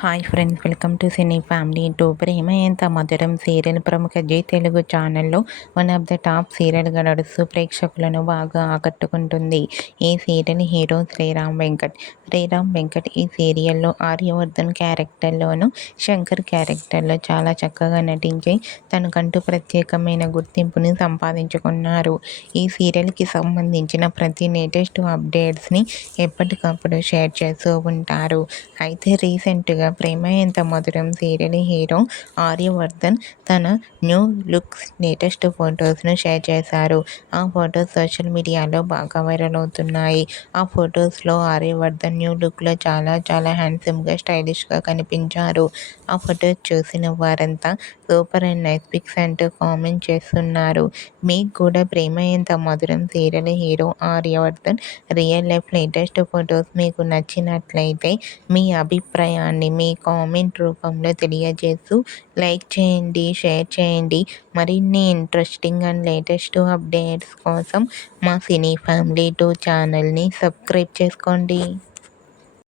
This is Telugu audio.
Hi friends, welcome to cine family two. Prema Entha Madhuram serial ప్రముఖ జీ తెలుగు ఛానల్లో వన్ ఆఫ్ ద టాప్ సీరియల్గా నడుస్తూ ప్రేక్షకులను బాగా ఆకట్టుకుంటుంది. ఈ సీరియల్ హీరో శ్రీరామ్ వెంకట్. శ్రీరామ్ వెంకట్ ఈ సీరియల్లో ఆర్యవర్ధన్ క్యారెక్టర్లోను, శంకర్ క్యారెక్టర్లో చాలా చక్కగా నటించి తనకంటూ ప్రత్యేకమైన గుర్తింపుని సంపాదించుకున్నారు. ఈ సీరియల్కి సంబంధించిన ప్రతి లేటెస్ట్ అప్డేట్స్ని ఎప్పటికప్పుడు షేర్ చేస్తూ ఉంటారు. అయితే రీసెంట్గా ప్రేమ ఎంత మధురం సీరియల్ హీరో ఆర్యవర్ధన్ తన న్యూ లుక్స్ లేటెస్ట్ ఫొటోస్ను షేర్ చేశారు. ఆ ఫొటోస్ సోషల్ మీడియాలో బాగా వైరల్ అవుతున్నాయి. ఆ ఫొటోస్లో ఆర్యవర్ధన్ న్యూ లుక్లో చాలా చాలా హ్యాండ్సమ్గా స్టైలిష్గా కనిపించారు. ఆ ఫొటోస్ చూసిన వారంతా సూపర్ అండ్ నైస్ పిక్స్ అంటూ కామెంట్ చేస్తున్నారు. మీకు కూడా ప్రేమ Entha Madhuram serial hero Aryavardhan real life latest photos మీకు నచ్చినట్లయితే మీ అభిప్రాయాన్ని మీ కామెంట్ రూపంలో తెలియజేస్తూ లైక్ చేయండి, షేర్ చేయండి. మరిన్ని ఇంట్రెస్టింగ్ అండ్ లేటెస్ట్ అప్డేట్స్ కోసం మా సినీ ఫ్యామిలీ 2 ఛానల్ని సబ్స్క్రైబ్ చేసుకోండి.